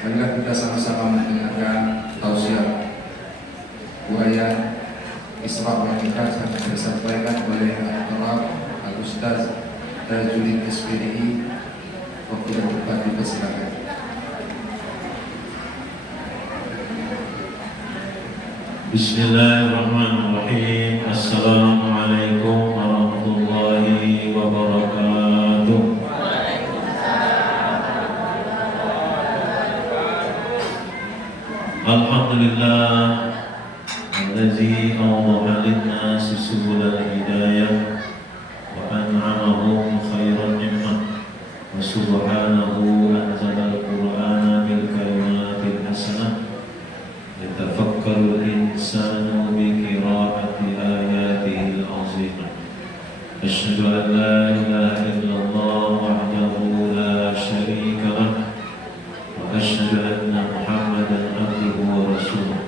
Marilah kita sama-sama mendengarkan tausiah buaya Isra wal Mi'raj yang disampaikan oleh Al-Ustaz Tajuddin SPDI. Waktu dan tempat dipersilakan. Bismillahirrahmanirrahim. Assalamualaikum warahmatullahi wabarakatuh. Alhamdulillah allazi awdaha lin-nasi subulal hidayah wa an'amahum khairan ni'mah wa subhanahu anzala al-Qur'ana bil kalimatil hasanah yatafakkaru al-insanu bi qira'ati ayatihi al-'azimah. Asyhadu an la ilaha illallah wahdahu la syarika lah wa asyhadu anna Muhammadan abduhu wa rasuluh.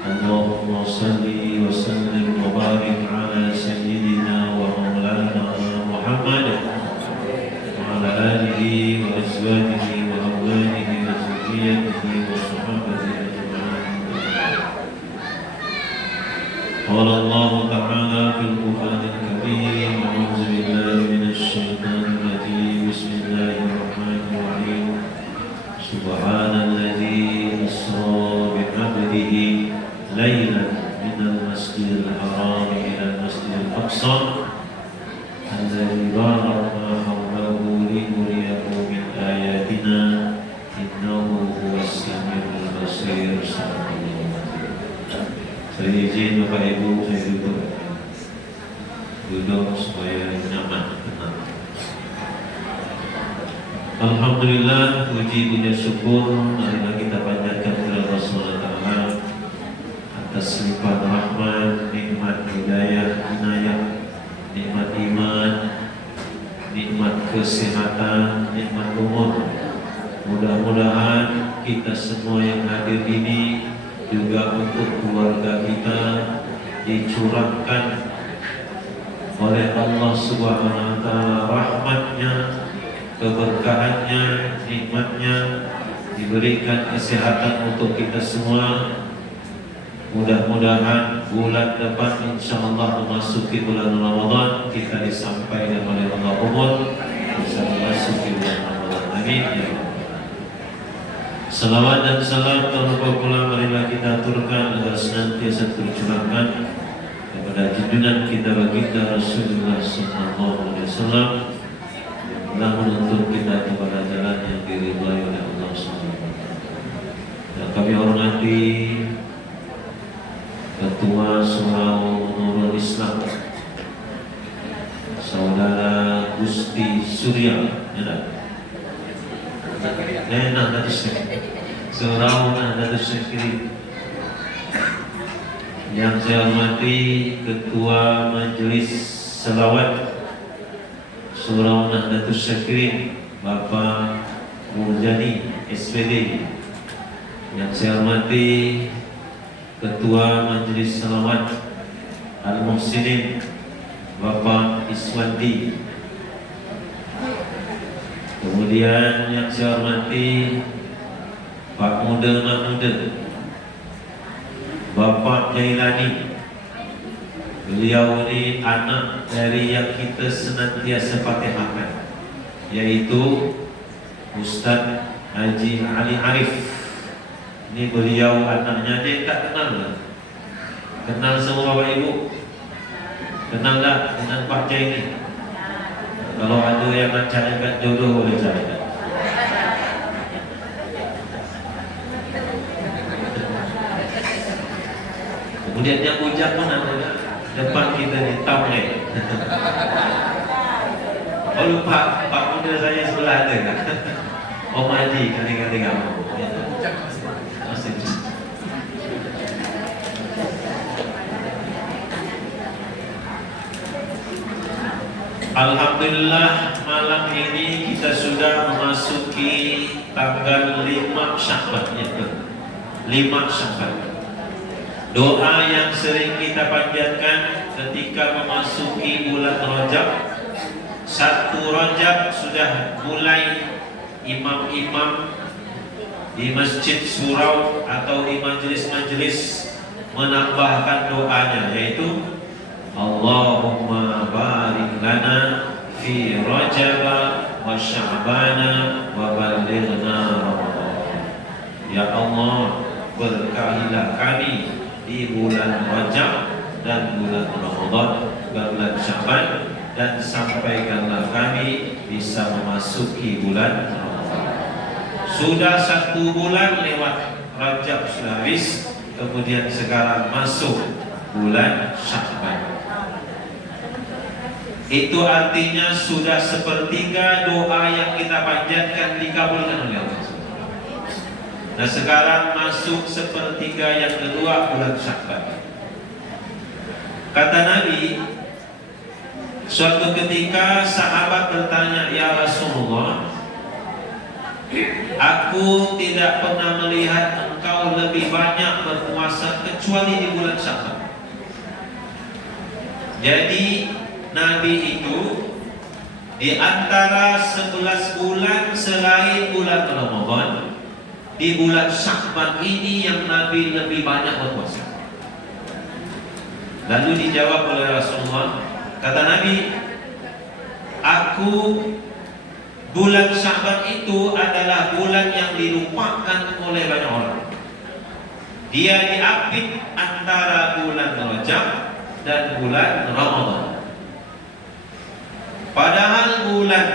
Allahumma salli wa sallim wa barik ala sayyidina wa maulana Muhammad wa ala alihi wa azwajihi wa awladihi wa zurriyyatihi wa sahabatihi ajma'in. Qala Allah ta'ala fil Qur'anil Karim, a'udzu billahi minasy syaithanir rajim. Bismillahirrahmanirrahim. Subhanalladzi asra bi 'abdihi lailan minal masjidil haram ila masjidil aqsa alladzi barakna hawlahu linuriyahu min ayatina innahu huwas samiul basir. Saya izin Bapak Ibu, saya duduk supaya nyaman, tenang. Alhamdulillah, puji puja syukur marilah kita panjatkan kepada Allah Subhanahu wa taala atas limpahan rahmat, nikmat hidayah, inayah, nikmat iman, nikmat kesehatan, nikmat umur. Mudah-mudahan kita semua yang hadir ini juga untuk keluarga kita dicurahkan oleh Allah Subhanahu wa taala rahmatnya, keberkahannya, nikmatnya, diberikan kesehatan untuk kita semua. Mudah-mudahan bulan depan insyaallah memasuki bulan Ramadan kita disampaikan oleh Allah umur bisa memasuki bulan Ramadan. Amin ya Allah. Salawat dan salam tanpa pula marilah kita aturkan agar senantiasa tercurahkan kepada junjungan kita baginda Rasulullah sallallahu alaihi wasallam yang telah menuntun kita kepada jalan yang diridhai oleh Allah Subhanahu wa taala. Dan kami hormati Ketua Surau Nurul Islam Saudara Gusti Surya Surau Nahdlatul Syekh. Yang saya hormati Ketua Majelis Selawat Surau Nahdlatul Syekh Bapak Murjani SPD. Yang saya hormati Ketua Majelis Selawat Al-Muhsinin Bapak Iswandi. Kemudian yang saya hormati Pak Muda Mahmuda Bapak Jailani. Beliau ini anak dari yang kita senantiasa fatihahkan, yaitu Ustaz Haji Ali Arif. Ini beliau anaknya, dia tak kenal lah. Kenal semua Bapak Ibu? Kenal tak dengan Pak Jai ini? Kalau ada yang nak carikan jodoh boleh carikan. Kemudian yang bujang pun ada depan kita di Tamle. Oh lupa, Pak Muda saya sebelah ada kan? Om Haji kadang-kadang kamu. Alhamdulillah malam ini kita sudah memasuki tanggal 5 Sya'ban, ya, 5 Sya'ban. Doa yang sering kita panjatkan ketika memasuki bulan Rajab. 1 Rajab sudah mulai imam-imam di masjid surau atau di majelis-majelis menambahkan doanya, yaitu Allahumma barik lana fi Rajab wa Sya'ban wa ballighna Ramadan. Ya Allah, berkahilah kami di bulan Rajab dan bulan Ramadan, bulan Sya'ban, dan sampaikanlah kami bisa memasuki bulan Ramadan. Sudah 1 bulan lewat, Rajab sudah habis, kemudian sekarang masuk bulan Sya'ban. Itu artinya sudah 1/3 doa yang kita panjatkan dikabulkan oleh Allah. Nah sekarang masuk 1/3 yang kedua bulan Sya'ban. Kata Nabi, suatu ketika sahabat bertanya, ya Rasulullah, aku tidak pernah melihat engkau lebih banyak berpuasa kecuali di bulan Sya'ban. Jadi Nabi itu di antara 11 bulan selain bulan Ramadan, di bulan Sya'ban ini yang Nabi lebih banyak berpuasa. Lalu dijawab oleh Rasulullah, kata Nabi, aku bulan Sya'ban itu adalah bulan yang dilupakan oleh banyak orang. Dia diapit antara bulan Rajab dan bulan Ramadan. Padahal bulan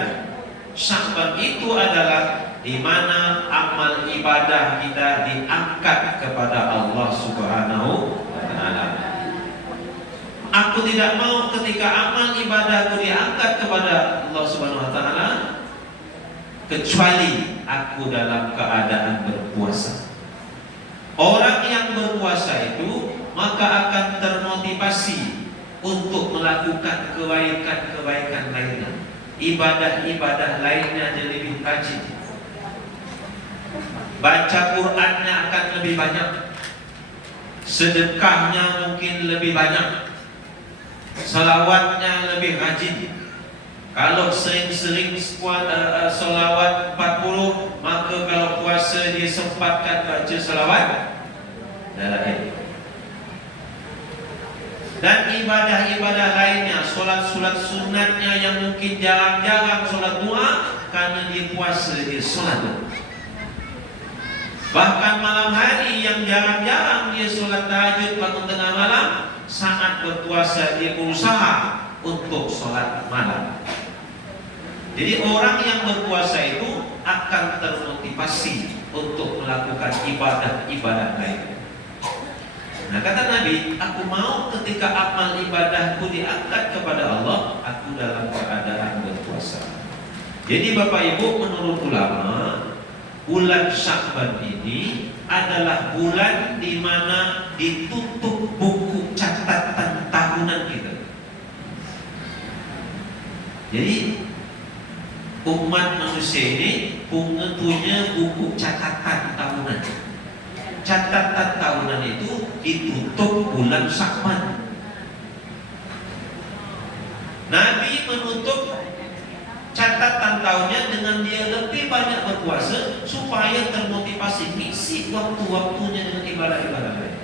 Sya'ban itu adalah di mana amal ibadah kita diangkat kepada Allah Subhanahu wa Ta'ala. Aku tidak mau ketika amal ibadahku diangkat kepada Allah Subhanahu wa Ta'ala kecuali aku dalam keadaan berpuasa. Orang yang berpuasa itu maka akan termotivasi untuk melakukan kebaikan-kebaikan lainnya, ibadah-ibadah lainnya jadi lebih rajin. Baca Qur'annya akan lebih banyak, sedekahnya mungkin lebih banyak, salawatnya lebih rajin. Kalau sering-sering salawat 40, maka kalau puasa dia sempatkan baca salawat lain. Dan ibadah-ibadah lainnya, solat-solat sunatnya yang mungkin jarang-jarang solat doa, karena dia puasa dia solat doa. Bahkan malam hari yang jarang-jarang dia solat tahajud bangun tengah malam, sangat berpuasa dia berusaha untuk solat malam. Jadi orang yang berpuasa itu akan termotivasi untuk melakukan ibadah-ibadah lain. Nah kata Nabi, aku mau ketika amal ibadahku diangkat kepada Allah, aku dalam keadaan berpuasa. Jadi Bapak Ibu, menurut ulama, bulan Sya'ban ini adalah bulan di mana ditutup buku catatan tahunan kita. Jadi umat manusia ini punya buku catatan tahunan. Catatan tahunan itu ditutup bulan Sya'ban. Nabi menutup catatan tahunnya dengan dia lebih banyak berpuasa supaya termotivasi ngisi waktu-waktunya dengan ibadah-ibadah lain.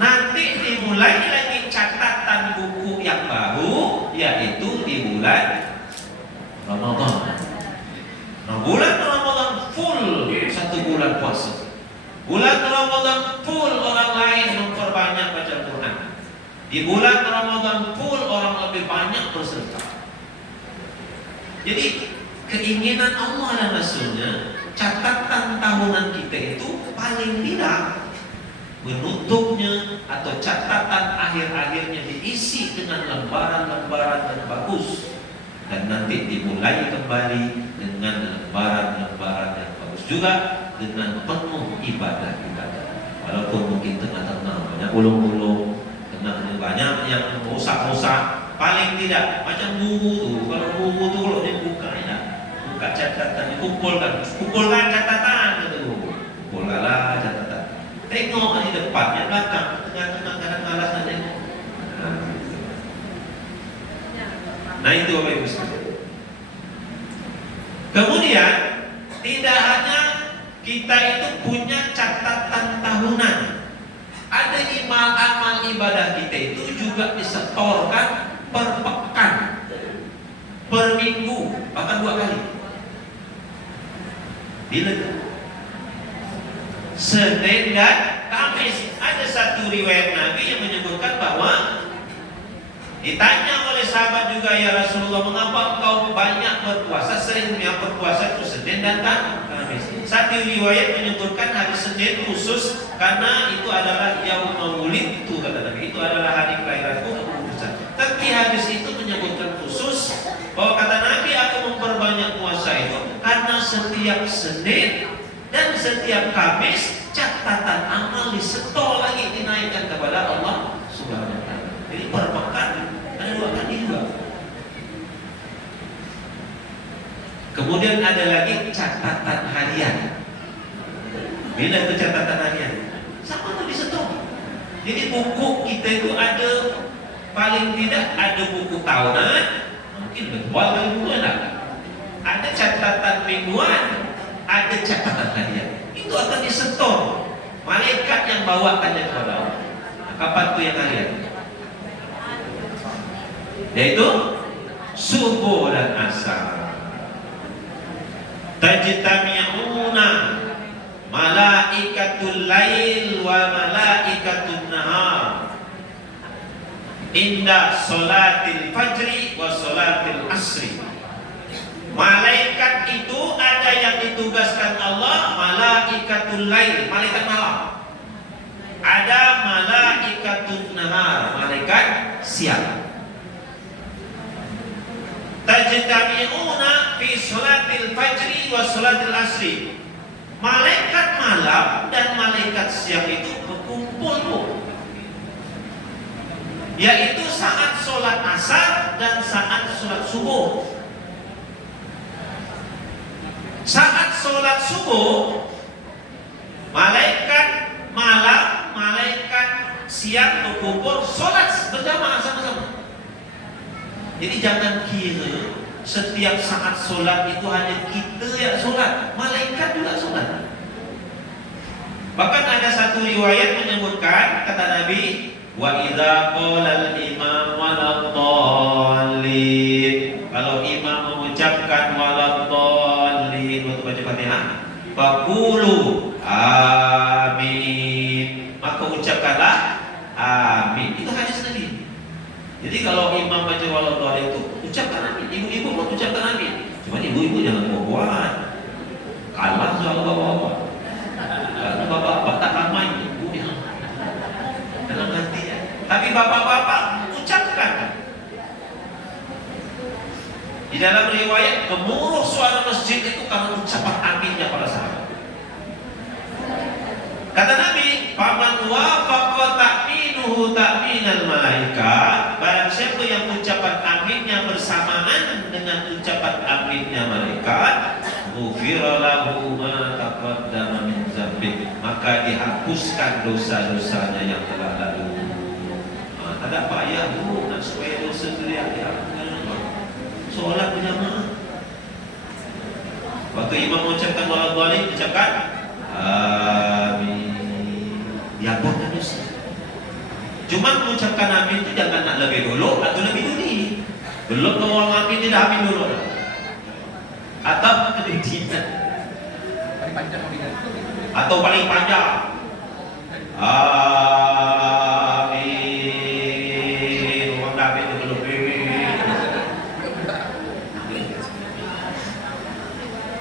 Nanti dimulai lagi catatan buku yang baru, yaitu di bulan Ramadan. Nah, bulan Ramadan full 1 bulan puasa. Bulan Ramadan full orang lain memperbanyak baca Quran. Di bulan Ramadan full orang lebih banyak bersedekah. Jadi keinginan Allah dan Rasulnya, catatan tahunan kita itu paling tidak menutupnya atau catatan akhir-akhirnya diisi dengan lembaran-lembaran yang bagus, dan nanti dimulai kembali dengan lembaran-lembaran yang bagus juga, dengan penuh ibadah-ibadah. Walaupun mungkin tengah-tengah banyak ulung-ulung, tengahnya banyak yang rusak-rusak, paling tidak macam buku tuh. Kalau buku tuh kalau dia buka catatan, kumpulkan catatan gitu. Kumpulkanlah catatan. Tengok di depannya, belakang, tengah-tengah, kadang-kadang ada tengok. Nah itu Bapak Ibu sekalian. Kemudian tidak hanya kita itu punya catatan tahunan, ada amal ibadah kita itu juga disetorkan per pekan, per minggu, bahkan 2 kali. Bila Senin dan Kamis. Ada satu riwayat Nabi yang menyebutkan bahwa ditanya oleh sahabat juga, ya Rasulullah, mengapa engkau banyak berpuasa? Seringnya berpuasa itu Senin dan Kamis. Satu riwayat menyebutkan hari Senin khusus karena itu adalah yaum maulid, itu kata Nabi, itu adalah hari kelahiranku. Tapi hadis itu menyebutkan khusus bahwa kata Nabi, aku memperbanyak puasa itu karena setiap Senin dan setiap Kamis catatan amal disetor lagi, dinaikkan kepada Allah Subhanahu wa taala. Jadi per pekan ada 2 kali juga. Kemudian ada lagi catatan harian. Bila itu catatan harian? Sama tuh disetor. Jadi buku kita itu ada, paling tidak ada buku tahunan, mungkin berbual kali bulan. Ada catatan mingguan, ada catatan harian. Itu akan disetor. Malaikat yang bawakannya kepada Allah. Kapan tuh yang harian? Yaitu subuh dan asar. Tajtami'una malaikatul lail wa malaikatul nahar inda sholatil fajri wa sholatil asri. Malaikat itu ada yang ditugaskan Allah, malaikatul lail, malaikat malam. Ada malaikatul nahar, malaikat siang. Tajtami'una fi sholatil fajri wa sholatil asri. Malaikat malam dan malaikat siang itu berkumpul, yaitu saat sholat asar dan saat sholat subuh. Saat sholat subuh, malaikat malam, malaikat siang berkumpul sholat berjamaah sama-sama. Jadi jangan kira setiap saat sholat itu hanya kita yang sholat, malaikat juga sholat. Bahkan ada satu riwayat menyebutkan, kata Nabi, wa idza qala al-imam waladhdallin. Kalau imam mengucapkan waladhdallin waktu baca Fatihah, faqulu amin, maka ucapkanlah amin. Itu hadis Nabi. Jadi kalau imam baca waladhdallin itu ucapkan amin. Ibu-ibu mau ucapkan amin. Cuma ibu-ibu jangan buat kalah soal bapak-bapak. Karena bapak-bapak tak ramai ibu dalam hati ya. Tapi bapak-bapak ucapkan. Di dalam riwayat gemuruh suara masjid itu karena ucapan aminnya para sahabat. Kata Nabi, "Faman wafaqa ta'minuhu ta'minal malaika." Barang siapa yang ucapan aminnya bersamaan dengan ucapan aminnya malaikat, ghufira lahu ma taqaddama min dzambi, maka dihapuskan dosa-dosanya yang telah lalu. Ada payah bu, nak supaya dosa itu dihapuskan. Solat berjamaah. Waktu imam mengucapkan waladhdallin, ucapkan amin, dihapuskan dosa. Cuma mengucapkan amin itu jangan nak lebih dulu atau lebih dulu. Belum orang amin tidak amin dulu. Atau tidak. Atau paling panjang. Amin. Orang amin itu lebih.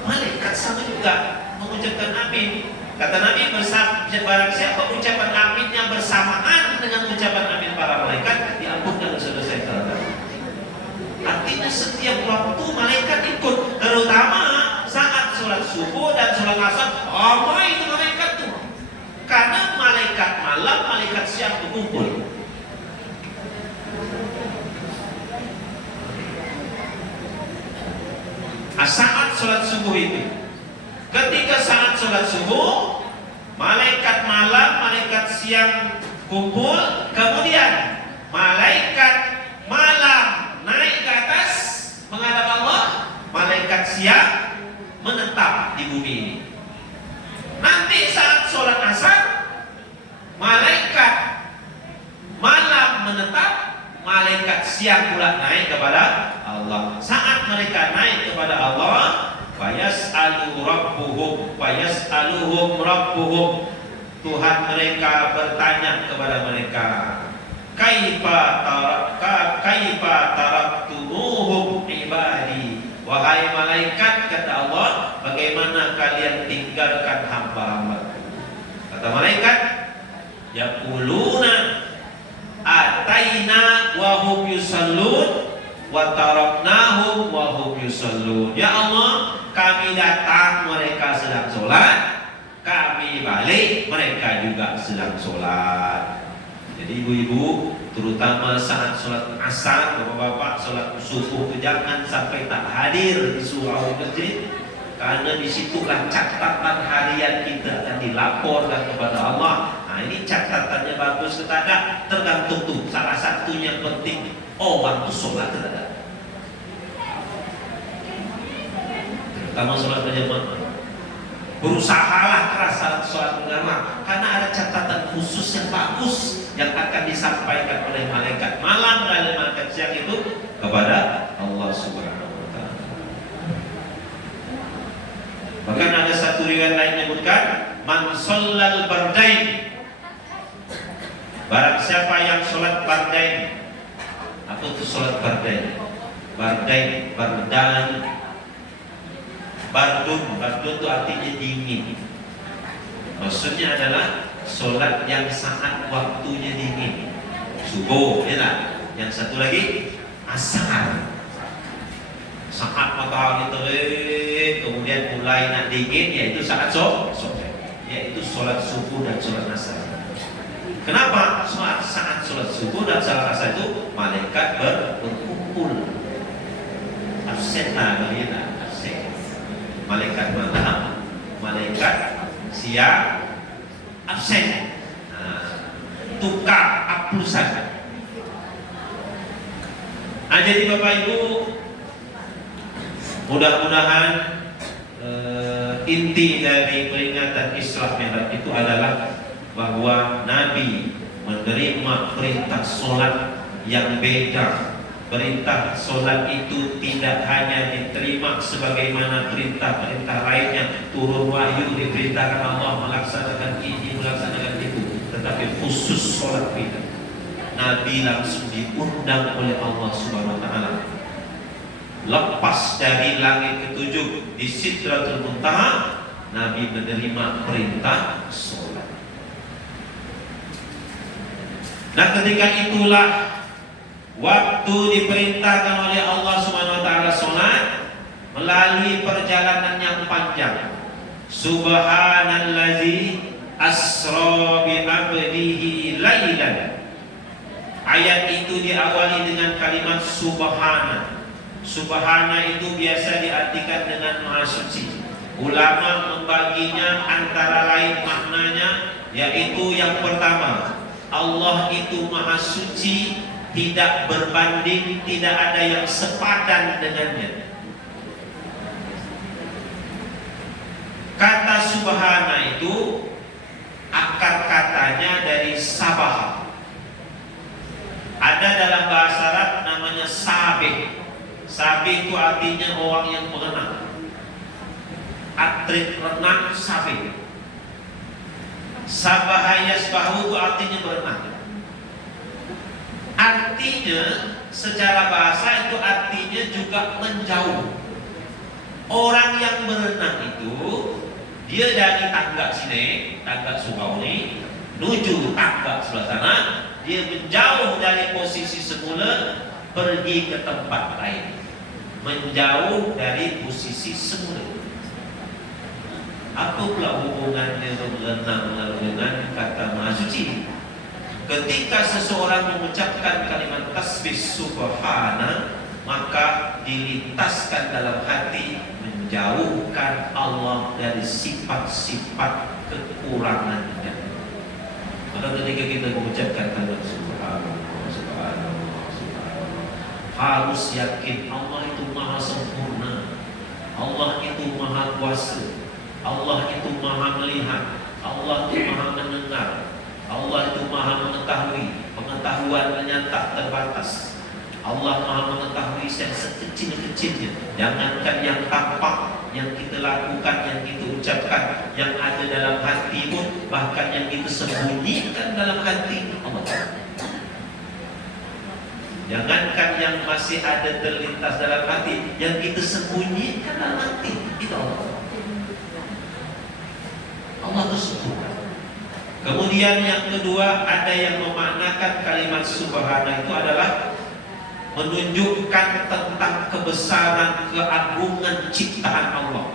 Malaikat sama juga mengucapkan amin. Kata Nabi, barang siapa ucapan aminnya bersamaan dengan ucapan amin para malaikat, diampunkan dosa-dosa yang telah lalu. Artinya setiap waktu malaikat ikut, terutama saat sholat subuh dan sholat asar. Ramai itu malaikat tuh, karena malaikat malam, malaikat siang berkumpul. Saat sholat subuh itu, ketika saat sholat subuh, malaikat malam, malaikat siang kumpul, kemudian malaikat malam naik ke atas menghadap Allah, malaikat siang menetap di bumi ini. Nanti saat sholat asar, malaikat malam menetap, malaikat siang pula naik kepada Allah. Saat mereka naik kepada Allah, fayas'aluhum rabbuhum, Tuhan mereka bertanya kepada mereka, kaifa taraktumuhum ibadi, wahai malaikat, kata Allah, bagaimana kalian tinggalkan hamba-hamba? Kata malaikat, yaquluna ataina wa hum yusallun wa taraknahum wa hum yusallun. Ya Allah, kami datang, mereka sedang sholat, kami balik, mereka juga sedang sholat. Jadi ibu-ibu, terutama saat sholat asar, bapak-bapak, sholat subuh itu jangan sampai tak hadir di surau masjid, karena disitulah catatan harian kita akan dilaporkan kepada Allah. Nah, ini catatannya bagus ke tidak, tergantung tuh. Salah satunya penting, waktu sholat tidak. Terutama sholat berjamaah, berusahalah keras saat sholat berjamaah, karena ada catatan khusus yang bagus yang akan disampaikan oleh malaikat malam dan malaikat siang itu kepada Allah Subhanahu wa Ta'ala. Bahkan ada satu riwayat lain menyebutkan, man shallal bardain, barang siapa yang sholat bardain. Apa itu sholat bardain? Bardain, bardun itu artinya dingin. Maksudnya adalah sholat yang saat waktunya dingin, subuh, ya tak? Yang satu lagi asar, saat matahari terik kemudian mulai nak dingin, yaitu saat sore, yaitu sholat subuh dan sholat asar. Kenapa saat sholat subuh dan sholat asar itu malaikat berkumpul, absen lah, absen. Malaikat malam, malaikat siang absen. Tukar aplusan. Jadi Bapak Ibu, mudah-mudahan inti dari peringatan Isra Mi'raj itu adalah bahwa Nabi menerima perintah sholat yang beda. Perintah sholat itu tidak hanya diterima sebagaimana perintah-perintah lainnya, turun wahyu diperintahkan Allah melaksanakan ini, melaksanakan itu, tetapi khusus sholat beda. Nabi langsung diundang oleh Allah Subhanahu wa Ta'ala. Lepas dari langit ketujuh di Sidratul Muntaha, Nabi menerima perintah sholat. Nah, ketika itulah waktu diperintahkan oleh Allah Subhanahu wa Ta'ala sholat melalui perjalanan yang panjang. Subhanallazi asra bi 'abdihi lailan. Ayat itu diawali dengan kalimat subhana. Subhana itu biasa diartikan dengan maha suci. Ulama membaginya antara lain maknanya, yaitu yang pertama, Allah itu maha suci, tidak berbanding, tidak ada yang sepadan dengannya. Kata subhana itu akar katanya dari sabah. Ada dalam bahasa Arab namanya sabih. Sabih itu artinya orang yang berenang, atlet renang, sabih. Sabahayas bahu itu artinya berenang. Artinya secara bahasa itu artinya juga menjauh. Orang yang berenang itu dia dari tangga sini, tangga surau ini, menuju tangga sebelah sana, dia menjauh dari posisi semula, pergi ke tempat lain, menjauh dari posisi semula. Apa pula hubungannya berenang dengan kata maha suci? Ketika seseorang mengucapkan kalimat tasbih subhana, maka dilintaskan dalam hati menjauhkan Allah dari sifat-sifat kekurangannya. Maka ketika kita mengucapkan kalimat subhanallah, subhanallah, subhanallah, harus yakin Allah itu maha sempurna, Allah itu maha kuasa, Allah itu maha melihat, Allah itu maha mendengar, Allah itu maha mengetahui. Pengetahuannya tak terbatas. Allah maha mengetahui yang sekecil-kecilnya. Jangankan yang tampak, yang kita lakukan, yang kita ucapkan, yang ada dalam hati pun, bahkan yang kita sembunyikan dalam hati, Allah tahu. Jangankan yang masih ada terlintas dalam hati, yang kita sembunyikan dalam hati, itu Allah tahu. Allah itu sempurna. Kemudian yang kedua, ada yang memaknakan kalimat subhana itu adalah menunjukkan tentang kebesaran, keagungan ciptaan Allah.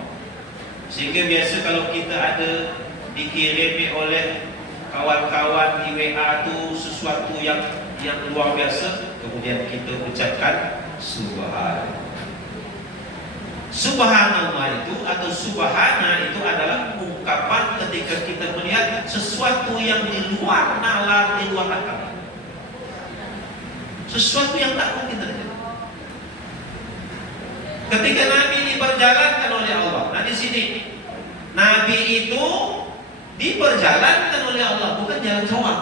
Sehingga biasa kalau kita ada dikirimi oleh kawan-kawan di WA itu sesuatu yang luar biasa, kemudian kita ucapkan subhanallah. Subhanallah itu atau subhana itu adalah ungkapan ketika kita melihat sesuatu yang di luar nalar, di luar akal, sesuatu yang tak mungkin terjadi. Ketika Nabi diperjalankan oleh Allah, nah di sini Nabi itu diperjalankan oleh Allah, bukan jalan soal.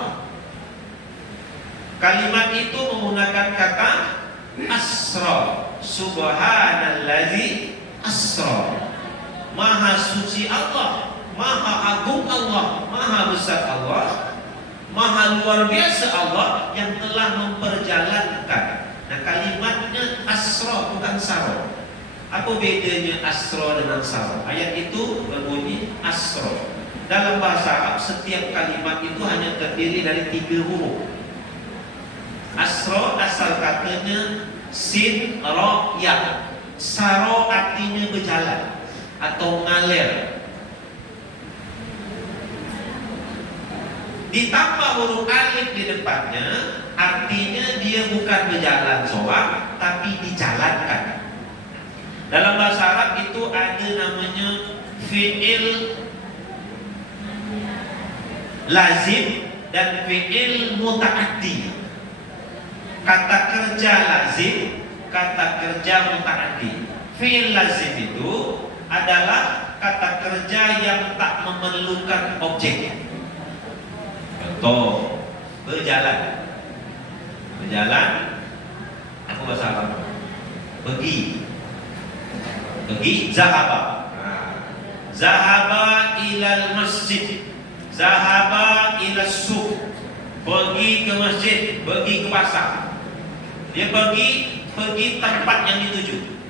Kalimat itu menggunakan kata asra, subhanallazi asra. Maha suci Allah, maha agung Allah, maha besar Allah, maha luar biasa Allah yang telah memperjalankan. Nah kalimatnya asra bukan saro. Apa bedanya asra dengan saro? Ayat itu berbunyi asra. Dalam bahasa Arab setiap kalimat itu hanya terdiri dari 3 huruf. Asra asal katanya sin, ro, ya. Saro artinya berjalan atau ngalir. Ditambah huruf alif di depannya, artinya dia bukan berjalan soal, tapi dijalankan. Dalam bahasa Arab itu ada namanya fi'il lazim dan fi'il muta'addi. Kata kerja lazim, kata kerja muta'addi. Fi'il lazim itu adalah kata kerja yang tak memerlukan objek. Contoh, berjalan. Berjalan, aku bahasa Arab. Pergi. Pergi, zahaba. Zahaba ilal masjid. Zahaba ilal suq. Pergi ke masjid, pergi ke pasar. Dia pergi tempat yang dituju.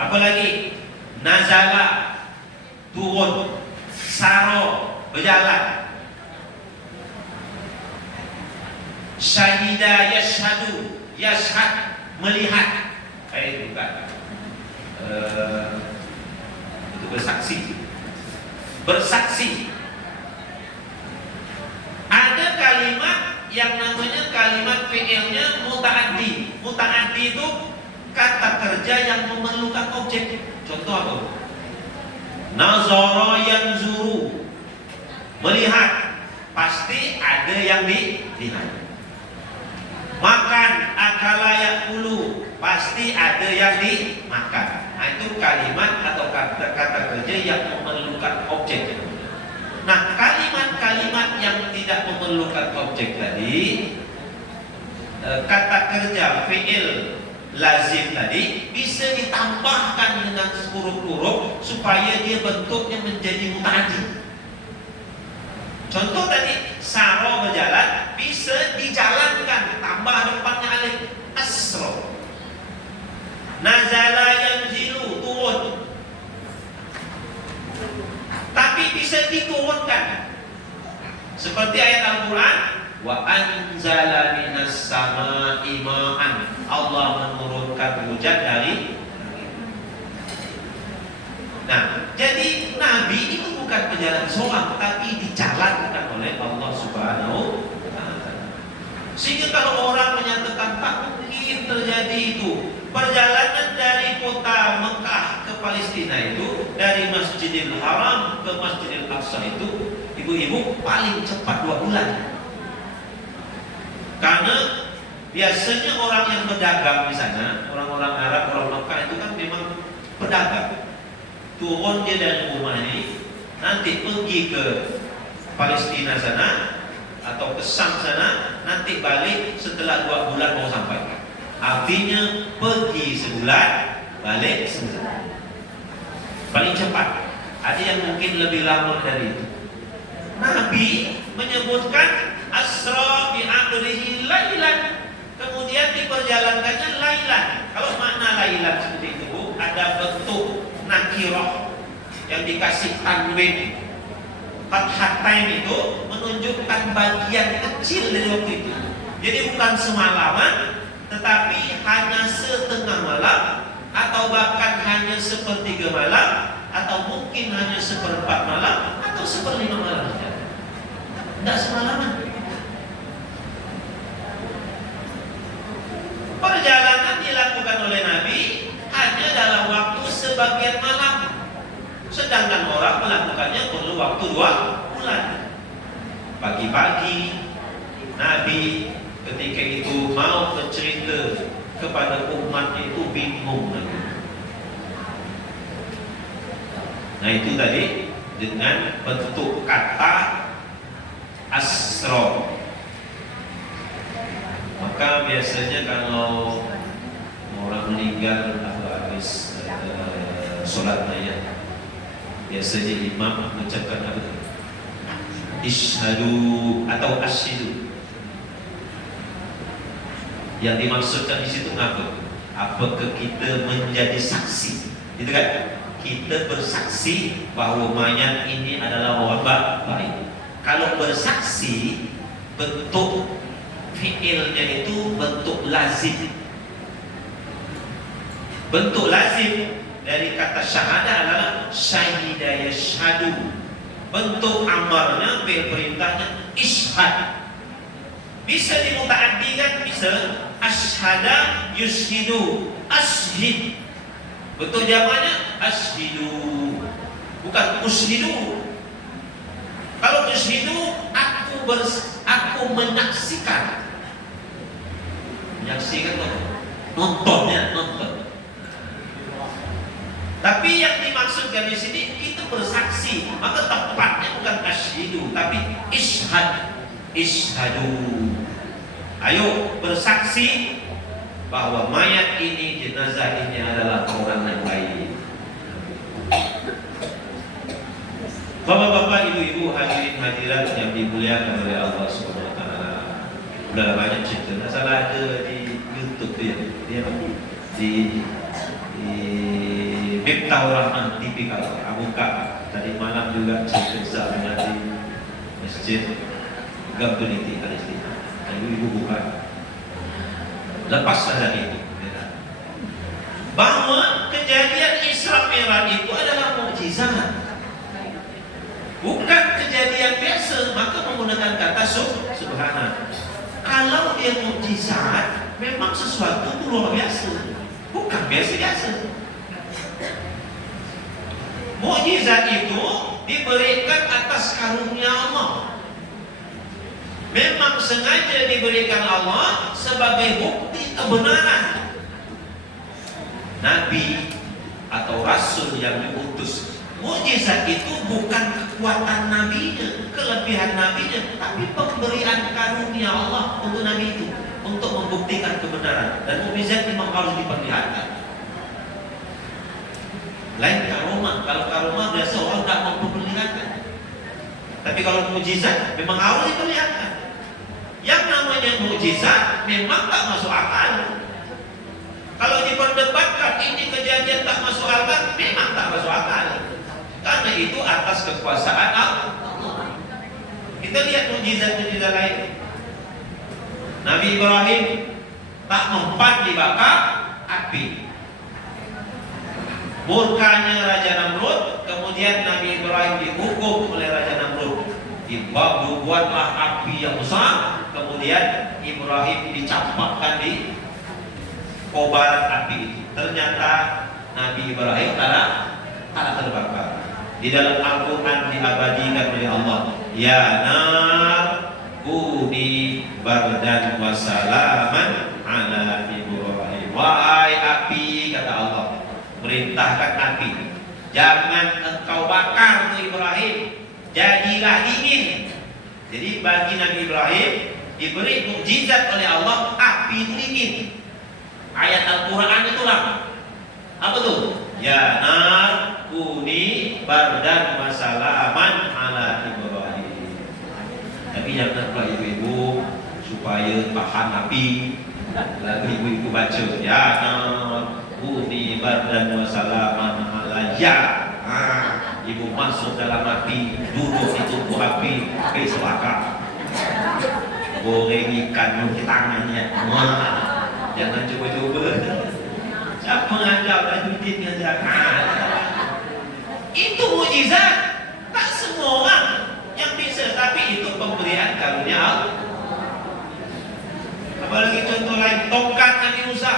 Apalagi nazala, turun. Saro, berjalan. Syahida yashhadu, yashhad, melihat. Bukan. Itu bersaksi. Bersaksi. Ada kalimat yang namanya kalimat fi'ilnya muta'addi. Muta'addi itu kata kerja yang memerlukan objek. Contoh apa? Nazara yanzuru, melihat. Pasti ada yang dilihat. Makan, akala yakulu, pasti ada yang dimakan. Nah itu kalimat atau kata kerja yang memerlukan objek. Nah kalimat-kalimat yang tidak memerlukan objek tadi, kata kerja fi'il lazim tadi bisa ditambahkan dengan huruf-huruf supaya dia bentuknya menjadi muta'addi. Contoh tadi, saro berjalan bisa dijalankan, tambah depannya alif, asro. Nazala yanzilu, turun. Tapi bisa diturunkan. Seperti ayat Al-Quran, wa anzala minas sama'i ma'an. Allah menurunkan hujan dari. Nah, jadi Nabi itu bukan berjalan seorang, tapi dijalankan oleh Allah Subhanahu wa Ta'ala. Sehingga kalau orang menyatakan tak mungkin terjadi itu, perjalanan dari kota Mekah ke Palestina itu, dari Masjidil Haram ke Masjidil Aqsa itu, ibu-ibu paling cepat 2 bulan. Karena biasanya orang yang berdagang di sana, orang-orang Arab, orang Mekah itu kan memang pedagang. Turun dia dari rumah ini, nanti pergi ke Palestina sana atau ke Syam sana, nanti balik setelah 2 bulan mau sampai. Artinya pergi sebulan, balik sebulan. Paling cepat. Ada yang mungkin lebih lama dari itu. Nabi menyebutkan asra bi amrihi lailan, kemudian diperjalankannya lailan. Kalau makna lailan seperti itu, ada bentuk nakirah yang dikasih tanwin fathatain, itu menunjukkan bagian kecil dari waktu itu. Jadi bukan semalaman, tetapi hanya setengah malam, atau bahkan hanya sepertiga malam, atau mungkin hanya seperempat malam, atau seperlima malam. Tidak semalaman. Perjalanan dilakukan oleh Nabi hanya dalam waktu sebagian malam, sedangkan orang melakukannya perlu waktu 2 bulan. Pagi-pagi Nabi ketika itu mau bercerita kepada umat itu bingung lagi. Nah itu tadi dengan bentuk kata asro. Maka biasanya kalau orang meninggal atau habis sholat mayat, biasanya imam mengucapkan apa? Isyhadu atau asyidu. Yang dimaksudkan di situ apa? Apakah kita menjadi saksi? Itu kan? Kita bersaksi bahwa mayat ini adalah orang baik. Kalau bersaksi, bentuk fiilnya itu bentuk lazim. Bentuk lazim dari kata syahadah adalah syahida yashhadu. Bentuk amarnya, fiil perintahnya ishhad. Bisa dimutaaddikan, bisa ashhada yushhidu, ashhid. Bentuk jamaknya ashhidu, bukan ushhidu. Kalau ushhidu, aku menyaksikan. Menyaksikan tuh nontonnya, nonton. Tapi yang dimaksudkan di sini kita bersaksi, maka tepatnya bukan ashhidu, tapi ishhad, ishhadu. Ayo bersaksi bahwa mayat ini, jenazah ini adalah orang yang baik. Bapak-bapak, ibu-ibu, hadirin hadirat yang dimuliakan oleh Allah Subhanahu wa taala. Udah banyak cerita. Nah, salah ada di YouTube tuh ya. Dia di Miftahul Rahman TV kalau buka tadi malam juga cerita di Masjid Gabuniti Palestina. Ibu-ibu buka. Lepas saja itu. Bahwa kejadian Isra Mi'raj itu adalah mukjizat. Bukan kejadian biasa, maka menggunakan kata subhana. Kalau dia mukjizat, memang sesuatu itu luar biasa, bukan biasa-biasa. Mukjizat itu diberikan atas karunia Allah. Memang sengaja diberikan Allah sebagai bukti kebenaran. Nabi atau Rasul yang diutus, mukjizat itu bukan kekuatan nabinya, kelebihan nabinya, tapi pemberian karunia Allah untuk nabi itu, untuk membuktikan kebenaran. Dan mukjizat memang harus diperlihatkan. Lain karomah. Kalau karomah biasa orang tidak mau memperlihatkan. Tapi kalau mukjizat memang harus diperlihatkan. Yang namanya mukjizat memang tak masuk akal. Kalau diperdebatkan ini kejadian tak masuk akal, memang tak masuk akal. Karena itu atas kekuasaan Allah. Kita lihat mukjizat-mukjizat lain. Nabi Ibrahim tak mempan dibakar api. Murkanya Raja Namrud, kemudian Nabi Ibrahim dihukum oleh Raja Namrud. Dibuatlah api yang besar, kemudian Ibrahim dicampakkan di kobaran api itu. Ternyata Nabi Ibrahim tak terbakar. Di dalam Al-Quran diabadikan oleh Allah, ya nar kuni bardan wa salaman ala Ibrahim. Wahai api, kata Allah, merintahkan api, jangan engkau bakar tuh Ibrahim, jadilah dingin. Jadi bagi Nabi Ibrahim diberi mukjizat oleh Allah, api itu dingin. Ayat Al-Quran itulah apa tuh? Ya nar kuni bardan wa salaman ala Ibrahim. Tapi jangan pula ibu-ibu supaya tahan api. Lalu ibu-ibu baca ya nar kuni bardan wa salaman ala ya. Ibu masuk dalam api, duduk di tubuh api, selaka. Goreng ikan di tangannya. Jangan coba-coba. Siapa ngajar dan duit ngajar? Itu mukjizat. Tak semua orang yang bisa, tapi itu pemberian karunia Allah. Apalagi contoh lain, tongkat Nabi Musa.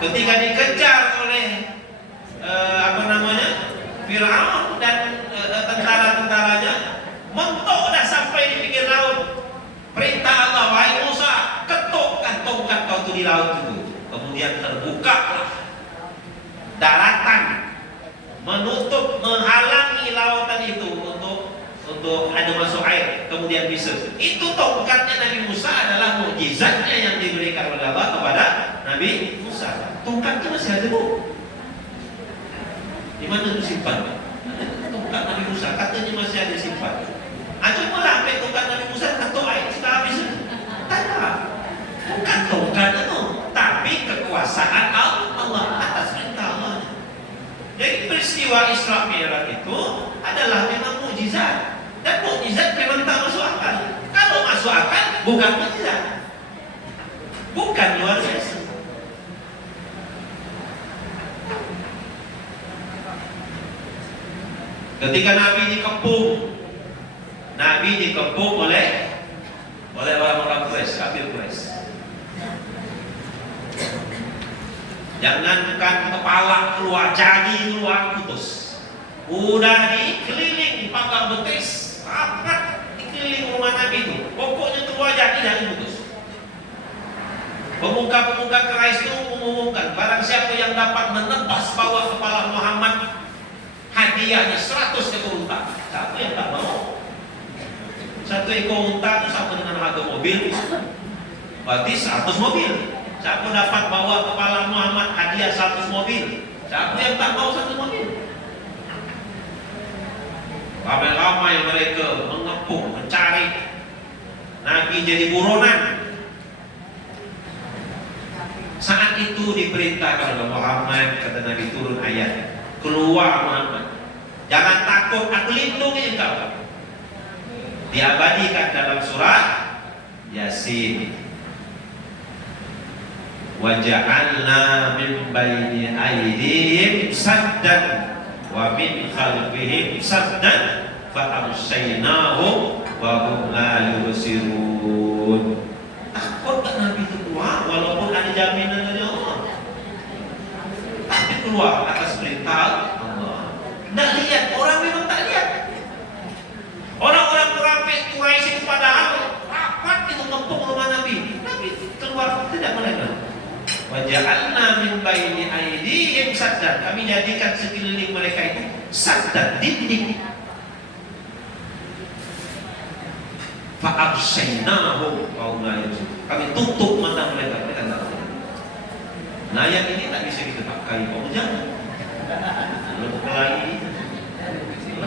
Ketika dikejar oleh Firaun dan tentara-tentaranya, mentok dah sampai di pinggir laut. Perintah Allah, wahai Musa, ketukkan tongkat kau tu di laut itu. Kemudian terbukalah daratan, menutup, menghalangi lautan itu untuk ada masuk air. Kemudian bisa. Itu tongkatnya Nabi Musa adalah mukjizatnya yang diberikan oleh Allah kepada Nabi Musa. Tongkat itu masih ada, Bu. Di mana itu simpan? Tongkat Nabi Musa katanya masih ada simpan. Coba lah ambil tongkat Nabi Musa, ketuk air sudah habis. Tak ada. Bukan tongkat itu, tapi kekuasaan Allah atas perintah Allah. Jadi peristiwa Isra Mi'raj itu adalah memang mukjizat. Dan mukjizat memang tak masuk akal. Kalau masuk akal, bukan mukjizat. Bukan luar biasa. Ketika Nabi dikepung oleh orang-orang Quraisy, kafir Quraisy. Jangankan kepala keluar, jari keluar putus. Udah dikeliling pagar betis, rapat dikeliling rumah Nabi itu. Pokoknya keluar jadi dan putus. Pemuka-pemuka Quraisy itu mengumumkan, barang siapa yang dapat menebas bawah kepala Muhammad, hadiahnya 100 ekor unta. Siapa yang tak mau? 1 ekor unta itu sama dengan harga mobil. Berarti 100 mobil. Siapa dapat bawa kepala Muhammad, hadiah 100 mobil. Siapa yang tak mau 1 mobil? Ramai-ramai mereka mengepung, mencari. Nabi jadi buronan. Saat itu diperintahkan oleh Muhammad, kata Nabi, turun ayat, keluar Muhammad, jangan takut, aku lindungi engkau. Diabadikan dalam surah Yasin. Waja'alna min baini aydihim saddan wa min khalfihim saddan fa amshaynahum wa hum la yubsirun. Takut tak Nabi itu keluar walaupun ada jaminan dari Allah, tapi keluar atas perintah Allah. Tak lihat, orang memang tak lihat. Orang-orang munafik Quraisy itu padahal rapat itu ngepung rumah Nabi. Nabi keluar tidak melihat. Waja'alna min baini aydihim saddan, kami jadikan sekeliling mereka itu saddan, dinding. Fa abshaynahum wa hum la yubsirun, kami tutup mata mereka, mereka tak tahu. Nah, ayat ini tak bisa kita pakai. Oh jangan. Belum lagi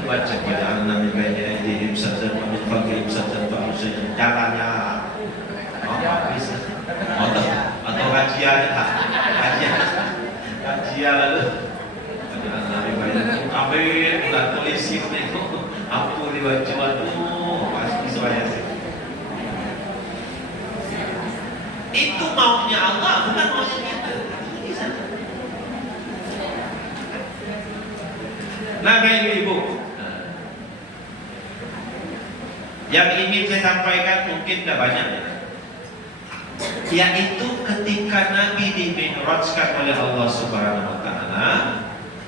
baca waja'alna min baini aydihim saddan wa min khalfihim saddan fa abshaynahum, jalannya apa bisa? Atau kajian lalu Nabi banyak kabeh dan polisi menengok apa diwajib pasti saya sih. Itu maunya Allah, bukan maunya kita. Nah, ibu-ibu, yang ingin saya sampaikan mungkin dah banyak, yaitu ketika Nabi dimi'rajkan oleh Allah Subhanahu wa taala,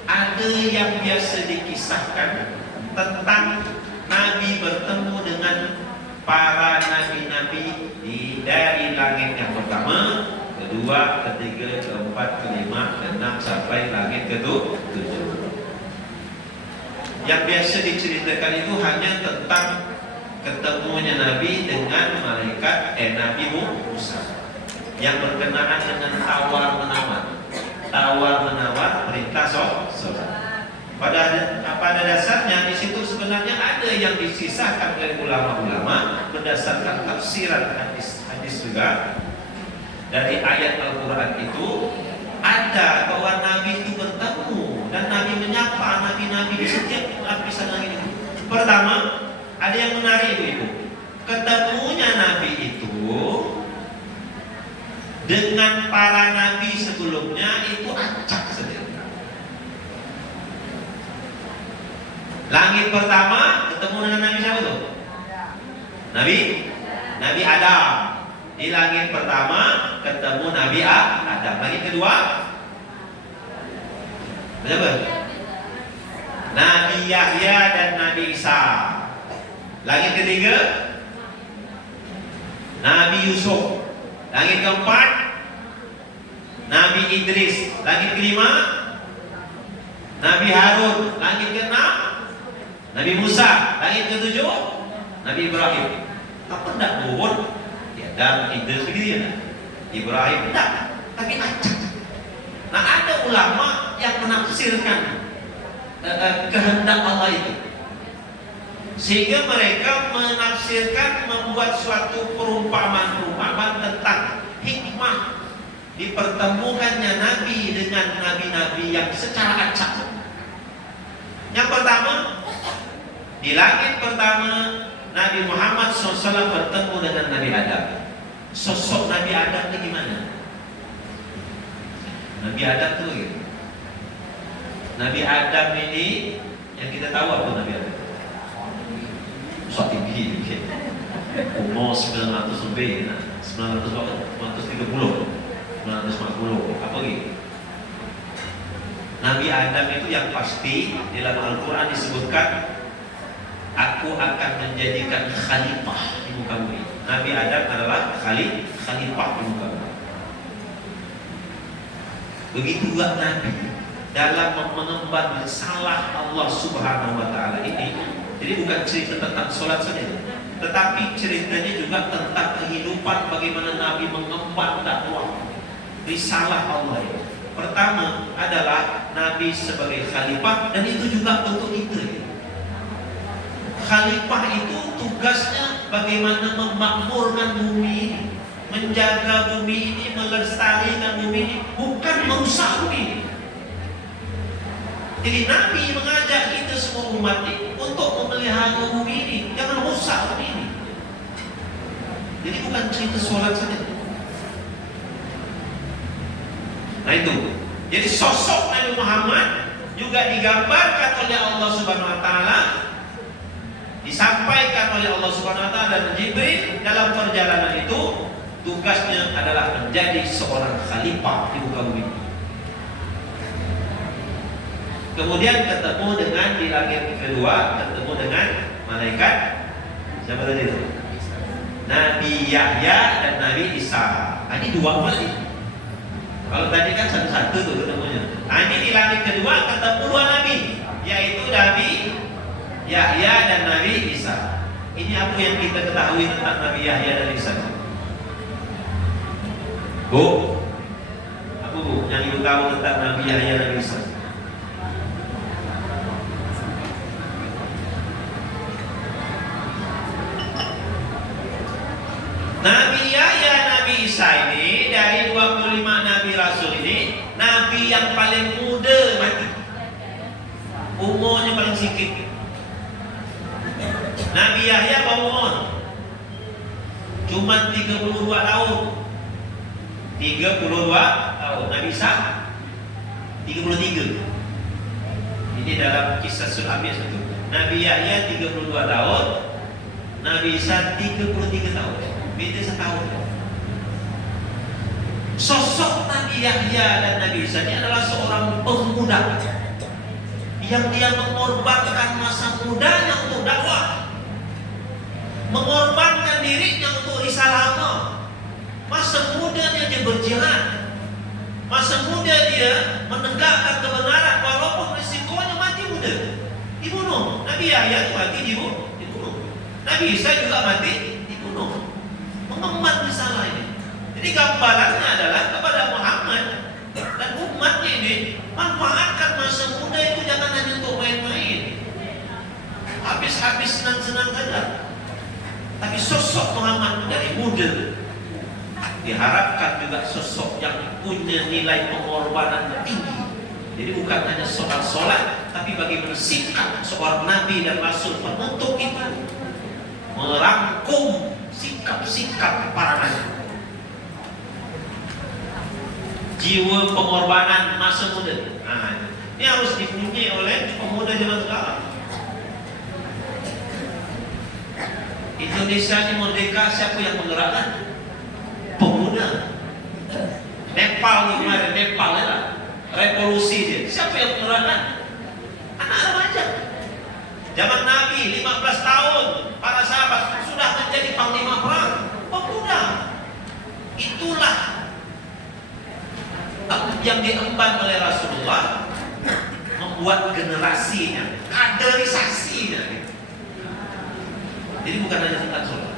ada yang biasa dikisahkan tentang Nabi bertemu dengan para nabi-nabi dari langit yang pertama, kedua, ketiga, keempat, kelima, keenam sampai langit ketujuh. Yang biasa diceritakan itu hanya tentang ketemunya Nabi dengan malaikat Nabi Musa, yang berkenaan dengan tawar-menawar perintah sholat. Pada dasarnya di situ sebenarnya ada yang disisahkan oleh ulama-ulama berdasarkan tafsiran hadis juga. Dari ayat Al-Quran itu ada bahwa Nabi itu bertemu dan Nabi menyapa nabi-nabi di setiap lapisan langit itu. Pertama, ada yang menarik itu. Ketemunya Nabi itu dengan para nabi sebelumnya itu acak saja. Langit pertama ketemu dengan Nabi siapa tuh? Nabi Adam. Di langit pertama ketemu Nabi Adam. Langit kedua siapa? Nabi Yahya dan Nabi Isa. Langit ketiga Nabi Yusuf. Langit keempat Nabi Idris. Langit kelima Nabi Harun. Langit keenam Nabi Musa. Langit ketujuh Nabi Ibrahim. Apa tidak bohong? Ya, dan Idris begitu ya. Ibrahim tidak, tapi acak. Nah, ada ulama yang menafsirkan kehendak Allah itu, sehingga mereka menafsirkan, membuat suatu perumpamaan tentang hikmah dipertemukannya Nabi dengan nabi-nabi yang secara acak. Yang pertama, di langit pertama Nabi Muhammad SAW bertemu dengan Nabi Adam. Sosok Nabi Adam itu gimana? Nabi Adam itu gitu. Nabi Adam ini yang kita tahu apa Nabi Adam? Sok tinggi, umur 900 lebih, 930, 950, apa gitu? Nabi Adam itu yang pasti dalam Al-Quran disebutkan, aku akan menjadikan khalifah di muka bumi. Nabi Adam adalah khalifah di muka bumi. Begitu juga Nabi dalam mengemban risalah Allah Subhanahu wa Ta'ala ini. Jadi bukan cerita tentang sholat saja, tetapi ceritanya juga tentang kehidupan, bagaimana Nabi mengemban dakwah risalah Allah ini. Pertama adalah Nabi sebagai khalifah, dan itu juga untuk kita. Khalifah itu tugasnya bagaimana memakmurkan bumi ini, menjaga bumi ini, melestarikan bumi ini, bukan merusak bumi ini. Jadi Nabi mengajak kita semua umat ini untuk memelihara bumi ini, jangan rusak bumi ini. Jadi bukan cerita sholat saja. Nah itu. Jadi sosok Nabi Muhammad juga digambarkan oleh Allah Subhanahu wa Ta'ala, disampaikan oleh Allah Subhanahu wa Ta'ala dan Jibril dalam perjalanan itu. Tugasnya adalah menjadi seorang khalifah di muka bumi. Kemudian ketemu dengan di langit kedua, ketemu dengan malaikat siapa tadi itu? Nabi Yahya dan Nabi Isa. Nah, ini dua kali. Kalau tadi kan satu-satu tuh ketemunya. Nah, ini di langit kedua ketemu dua nabi, yaitu Nabi Yahya dan Nabi Isa. Ini apa yang kita ketahui tentang Nabi Yahya dan Isa? Bu, apa bu yang ibu tahu tentang Nabi Yahya dan Isa? Nabi Yahya, Nabi Isa ini dari 25 Nabi Rasul ini, Nabi yang paling muda mati. Umurnya paling sedikit. Nabi Yahya berapa umur? Cuma 32 tahun. 32 tahun. Nabi Isa 33. Ini dalam kisah Sul-Anbiya itu. Nabi Yahya 32 tahun, Nabi Isa 33 tahun. Beda setahun. Sosok Nabi Yahya dan Nabi Isa ini adalah seorang pemuda yang dia mengorbankan masa mudanya untuk dakwah, mengorbankan dirinya untuk risalah Allah. Masa mudanya dia berjihad, masa muda dia menegakkan kebenaran walaupun risikonya mati muda, dibunuh. dibunuh. Nabi Yahya itu mati dibunuh. Nabi Isa juga mati dibunuh. Mengemban risalah ini. Jadi gambarannya adalah kepada Muhammad dan umatnya ini, manfaatkan masa muda itu jangan hanya untuk main-main, habis-habis senang-senang saja. Tapi sosok Muhammad dari muda diharapkan juga sosok yang punya nilai pengorbanan tinggi. Jadi bukan hanya soal sholat, tapi bagaimana sikap seorang nabi dan rasul penutup itu merangkum sikap-sikap para nabi. Jiwa pengorbanan masa muda. Nah, ini harus dipunyai oleh pemuda zaman sekarang. Indonesia ini merdeka, siapa yang menggerakkan? Pemuda. Nepal kemarin, Nepal ya, revolusi dia. Siapa yang menggerakkan? Anak remaja. Zaman Nabi 15 tahun, para sahabat sudah menjadi panglima perang. Pemuda. Itulah yang diemban oleh Rasulullah, membuat generasinya, kaderisasinya. Jadi bukan hanya tentang sholat.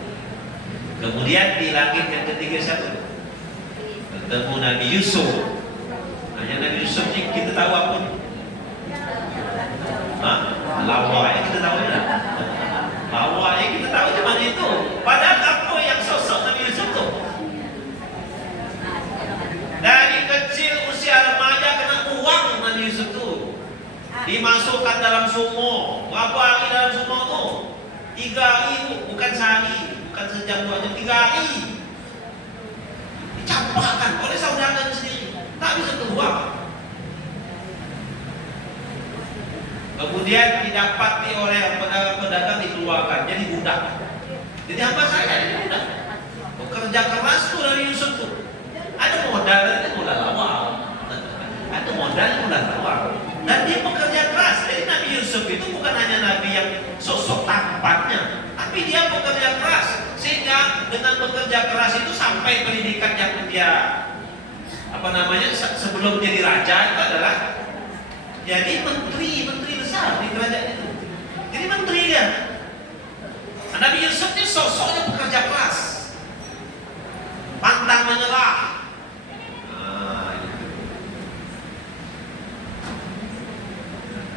Kemudian di langit yang ketiga siapa? Ketemu Nabi Yusuf. Hanya Nabi Yusuf ini kita tahu apa? Lawa ya kita tahu ya. Lawa ya kita tahu cuma itu. Padahal apa yang sosok Nabi Yusuf tuh? Dari kecil usia remaja kena uang Nabi Yusuf tuh. Dimasukkan dalam sumur. Berapa hari dalam sumur tuh? 3 hari, bukan sehari, bukan sejam 2 jam, 3 hari. Dicampakkan oleh saudaranya sendiri, tak bisa keluar. Kemudian didapati oleh pedagang dikeluarkan, jadi budak. Jadi apa saya jadi budak? Bekerja keras tuh dari Yusuf tuh. Ada modal awal. Ada modal awal. Dan dia bekerja keras. Jadi Nabi Yusuf itu bukan hanya Nabi yang sosok tampaknya, tapi dia bekerja keras. Sehingga dengan bekerja keras itu sampai pendidikan yang dia sebelum jadi raja itu adalah jadi menteri besar di kerajaan itu. Jadi menteri dia. Nabi Yusuf ini sosoknya bekerja keras, pantang menyerah.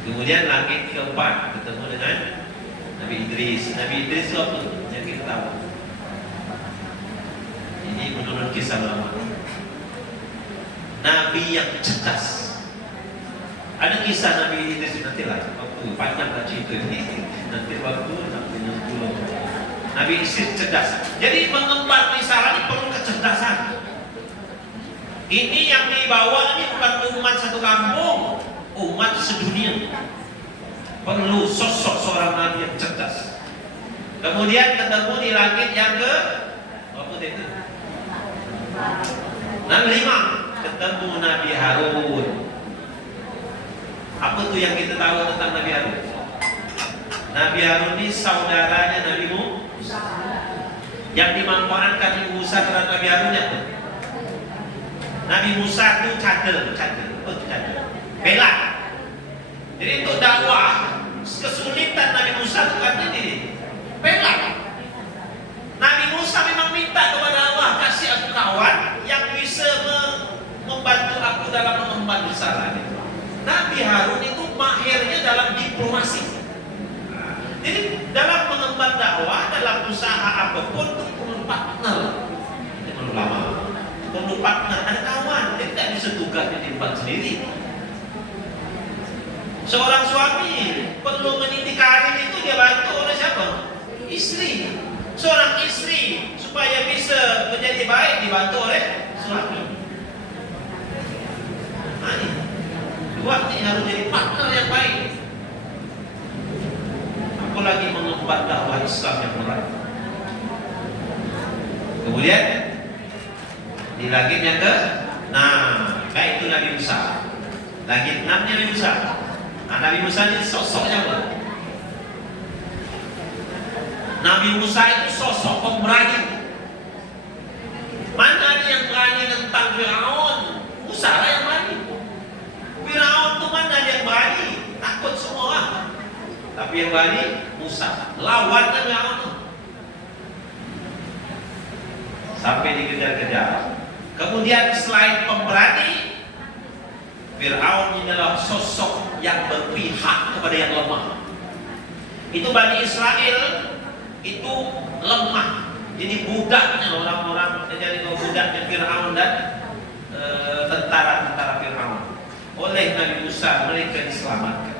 Kemudian langit keempat ketemu dengan Nabi Idris. Nabi Idris itu apa yang kita tahu? Ini menurut kisah lama. Nabi yang cerdas. Ada kisah Nabi Idris nanti lah. Waktu panjang lah cerita ini. Nanti waktu sampai 60. Nabi Idris cerdas. Jadi mengemban risalah ini perlu kecerdasan. Ini yang dibawa ini bukan umat satu kampung, umat sedunia. Perlu sosok seorang nabi yang cerdas. Kemudian ketemu di langit yang ke apa itu? Nabi 5 ketemu Nabi Harun. Apa tuh yang kita tahu tentang Nabi Harun? Nabi Harun ini saudaranya Nabi Musa. Yang dimanfaatkan Nabi Musa terhadap Nabi Harun ya? Nabi Musa itu cadel, bela. Jadi untuk dakwah kesulitan Nabi Musa itu kan ini bela. Nabi Musa memang minta kepada Allah, kasih aku kawan yang bisa membantu aku dalam mengemban risalah. Nabi Harun itu mahirnya dalam diplomasi. Jadi dalam mengemban dakwah, dalam usaha apapun itu perlu partner. Ini perlu lama. Perlu partner, ada kawan. Dia tidak bisa tugasnya diemban sendiri. Seorang suami perlu meniti karir itu dia bantu oleh siapa? Istri. Seorang istri supaya bisa menjadi baik dibantu oleh suami. Nah, ini dua ini harus jadi partner yang baik. Apalagi mengemban dakwah Islam yang berat. Kemudian di langit yang ke, kayak itu Nabi Musa. Langit 6 Nabi Musa. Nabi Musa ini sosoknya apa? Nabi Musa itu sosok pemberani. Mana ada yang berani tentang Firaun? Musa lah yang berani. Firaun itu mana ada yang berani? Takut semua orang. Tapi yang berani Musa, lawan Firaun sampai dikejar-kejar. Kemudian selain pemberani, Firaun adalah sosok yang berpihak kepada yang lemah. Itu Bani Israel itu lemah, jadi budaknya orang-orang, jadi budaknya Firaun dan tentara-tentara Firaun. Oleh Nabi Musa mereka diselamatkan.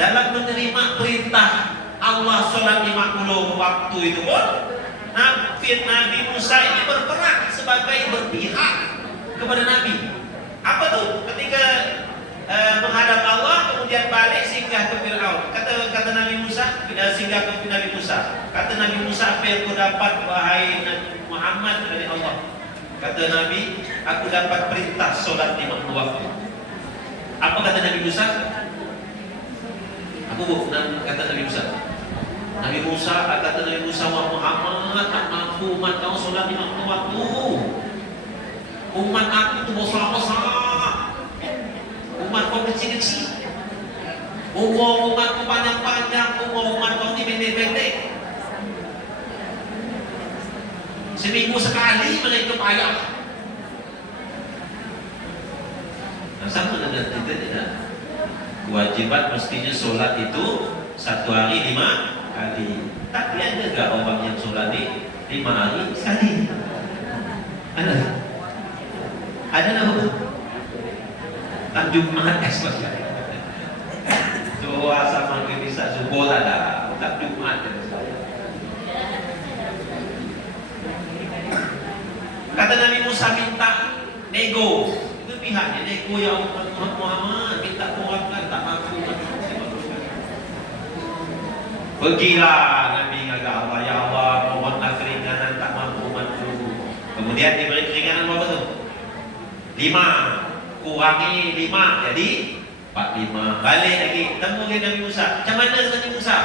Dalam menerima perintah Allah sholat 50 waktu itu pun Nabi Musa ini berperan sebagai berpihak kepada Nabi. Apa tuh? Ketika menghadap Allah kemudian balik singgah ke Firaun. Kata Nabi Musa, singgah ke Nabi Musa. Kata Nabi Musa, apa yang kau dapat wahai Nabi Muhammad dari Allah? Kata Nabi, aku dapat perintah solat 50 waktu. Apa kata Nabi Musa? Kata Nabi Musa. Kata Nabi Musa, wa Muhammad tak mampu umat kau solat 50 waktu. Umat aku tu besar-besar. Umat kau kecil-kecil. Umat kau panjang-panjang. Umat kau ni pendek-pendek. Seminggu sekali mereka payah. Nah, sama dengan kita tidak. Kewajiban mestinya solat itu satu hari 5 kali. Tapi ada enggak orang yang solat ni 5 hari sekali? Ada? Ada nama? Tak Jumat esok sekali. Doa sama bisa subuh tak ada. Tak Jumat esok. Kata Nabi Musa minta nego. Itu pihaknya nego ya Muhammad minta kuatkan tak mampu. Pergilah Nabi ngagak Allah, ya Allah mohonlah keringanan tak mampu mampu. Kemudian diberi keringanan berapa tu? 5 kurangi 5 jadi 45. Balik lagi temu dengan Nabi Musa. Macam mana Nabi Musa?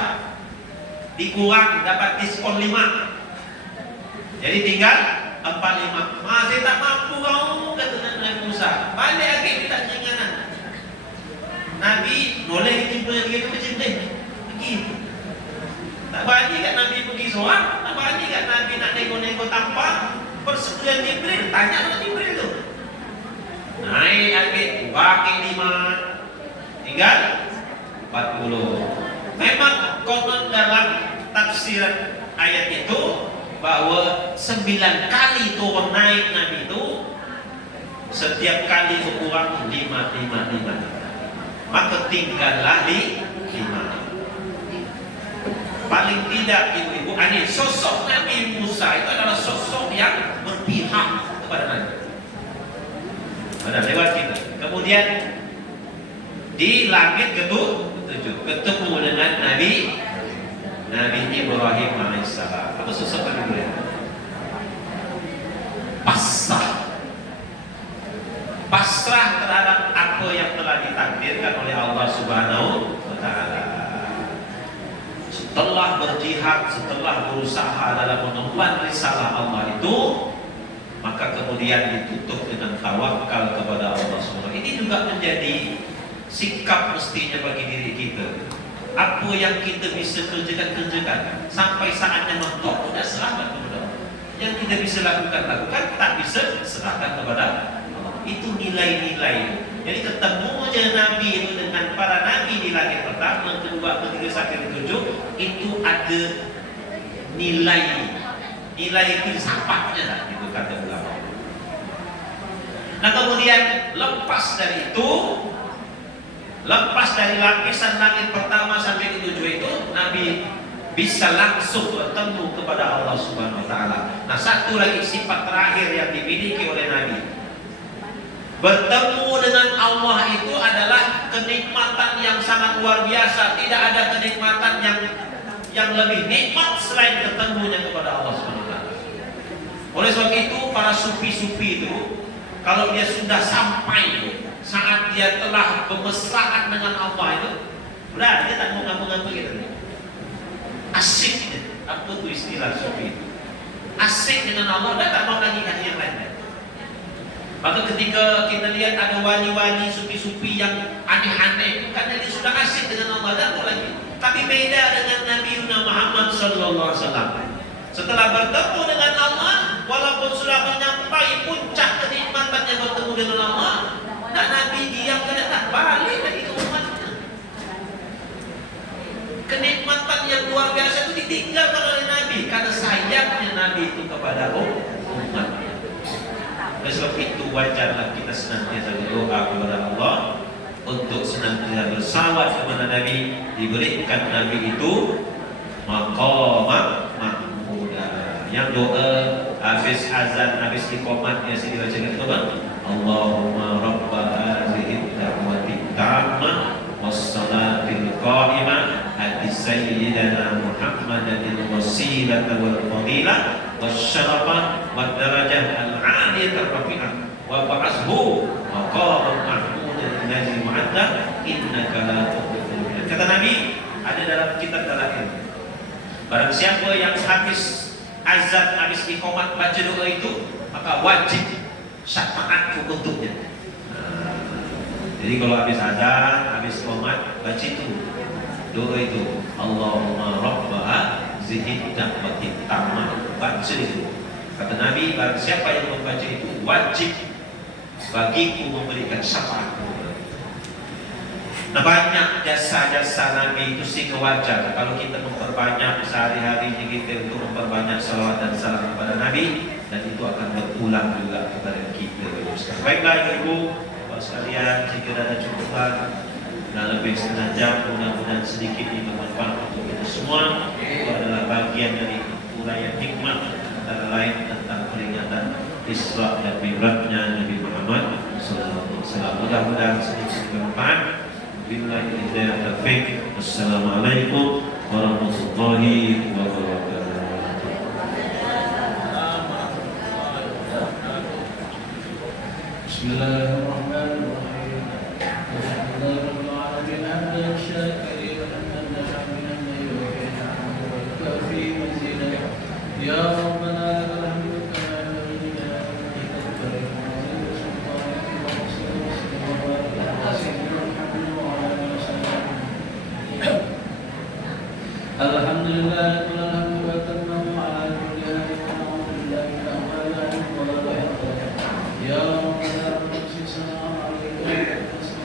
Dikurang dapat diskon 5. Jadi tinggal 45. Masih tak mampu kau, kata Nabi Musa. Balik lagi minta keringanan. Nabi boleh dijumpa dengan dia macam ni. Pergi. Tak berani kat Nabi pergi seorang. Tak berani kat Nabi nak nego-nego tanpa persetujuan Jibril. Tanya dengan Jibril tu. Naik lagi, bagi 5, tinggal 40. Memang konon dalam tafsiran ayat itu bahwa 9 kali turun naik Nabi itu, setiap kali berkurang 5. Maka tinggallah 5. Paling tidak ibu-ibu, ini sosok Nabi Musa itu adalah sosok yang berpihak kepada Nabi. Ada lewat kita. Kemudian di langit ketujuh ketemu dengan Nabi Ibrahim alaihissalam. Apa sosok Nabi Ibrahim? Pasrah terhadap apa yang telah ditakdirkan oleh Allah Subhanahu wa taala. Setelah berjihad, setelah berusaha dalam mengemban risalah Allah itu, maka kemudian ditutup dengan tawakal kepada Allah SWT. Ini juga menjadi sikap mestinya bagi diri kita. Apa yang kita bisa kerjakan. Sampai saatnya mentok, sudah serahkan kepada Allah. Yang kita bisa lakukan, tak bisa serahkan kepada Allah. Itu nilai-nilai. Jadi ketemu aja Nabi itu dengan para Nabi di langit pertama, kedua, ketiga, sampai ketujuh, itu ada nilai filsafatnya lah, itu kata ulama. Nah kemudian lepas dari itu, lepas dari lapisan langit pertama sampai ketujuh itu, Nabi bisa langsung bertemu kepada Allah Subhanahu Wa Taala. Nah satu lagi sifat terakhir yang dimiliki oleh Nabi, bertemu dengan Allah itu adalah kenikmatan yang sangat luar biasa. Tidak ada kenikmatan yang lebih nikmat selain ketemunya kepada Allah SWT. Oleh sebab itu para sufi-sufi itu, kalau dia sudah sampai saat dia telah bermesraan dengan Allah itu, udah dia tak mau ngapa-ngapa gitu. Asik dia. Apa tuh istilah sufi itu? Asik dengan Allah, udah tak mau lagi yang lain. Maka ketika kita lihat ada wali-wali sufi-sufi yang aneh-aneh, bukannya dia sudah asik dengan Allah dan lagi. Tapi beda dengan Nabi Muhammad sallallahu alaihi wasallam. Setelah bertemu dengan Allah, walaupun sudah menyampai puncak kenikmatannya bertemu dengan Allah, dan Nabi diam dan balik lagi ke umatnya. Kenikmatan yang luar biasa itu ditinggalkan oleh Nabi karena sayangnya Nabi itu kepada umat. Oleh sebab itu wajarlah kita senantiasa berdoa kepada Allah untuk senantiasa bersalawat kepada Nabi, diberikan Nabi itu maqamah mahmudah. Yang doa habis azan, habis iqamat yang saya dibacakan itu kan, Allahumma rabba hadhihi da'wati tammah was-salatil qa'imah ati sayyidina Muhammadin wasilata wal fadilah wasyarafah wad darajah al-'aliyah ar-rafi'ah wa ba'ashu maqaman mahmudan allazi wa'ada innaka la tukhlifu. Kata Nabi ada dalam kitab Dalail, barang siapa yang habis azan, habis iqamat baca doa itu, maka wajib syafaatku untuknya. Jadi kalau habis azan, habis iqamat baca itu doa itu, Allahumma rabba zihid da'wati tammah, baca itu. Kata Nabi, barang siapa yang membaca itu wajib bagiku memberikan syafaat. Nah, banyak jasa-jasa Nabi itu sih wajar kalau kita memperbanyak sehari-hari kita untuk memperbanyak salawat dan salam kepada Nabi, dan itu akan berulang juga kepada kita. Baiklah Ibu Bapak sekalian, jika ada cukupkan dan lebih setengah jam, mudah-mudahan sedikit ini bermanfaat untuk kita semua. Itu adalah bagian dari uraian hikmah antara lain tentang peringatan Isra dan Mi'rajnya Nabi Muhammad sallallahu alaihi wasallam. Mudah-mudahan sedikit bermanfaat. Billahi hidayah taufik. Wassalamualaikum warahmatullahi wabarakatuh. Bismillahirrahmanirrahim. Alhamdulillahirabbil alamin hamdan syakirin hamdan hamidan wa kafi mazidah. Ya Rabbana lakal hamdu kama yanbaghi li jalali Alhamdulillah wa tamma ala kulli halin alhamdulillah ya Rabbana sallallahu alaihi wa sallam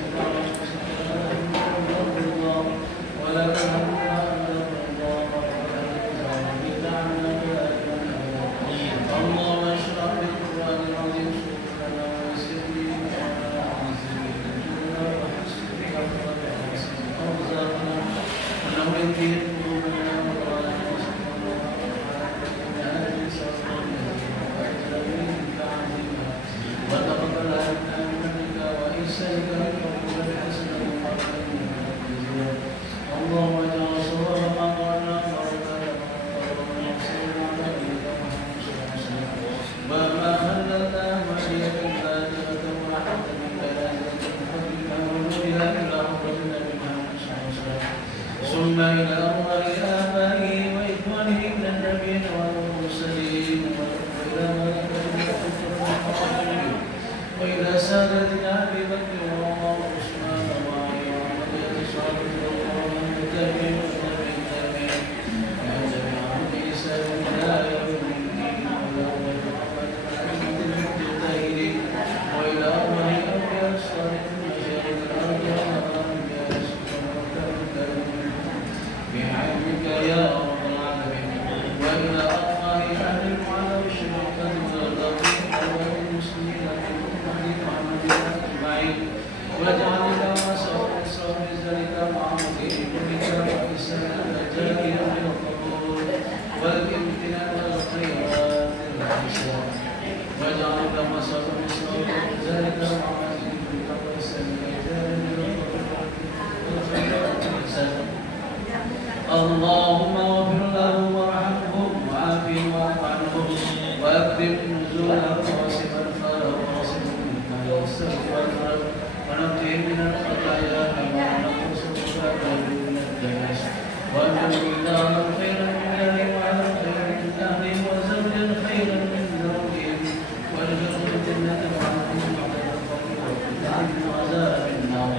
اللهم اغفر له وارحمه وعافه واعف عنه واكرم نزوله واسع الفرج واسع المنى والسر والفرج ونقيه من الخطايا كما نقص الشر من الدنس وارجو الله خيرا من اهله وعلى خير من اهله وزوجا خيرا من زوجهم وارجو الجنه وعنهم على الفضل وعذاب النار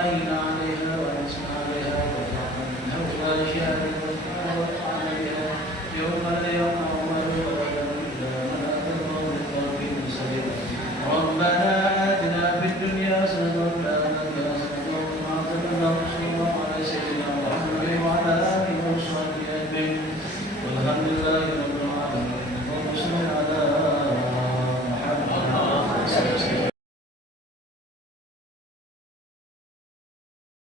آبائنا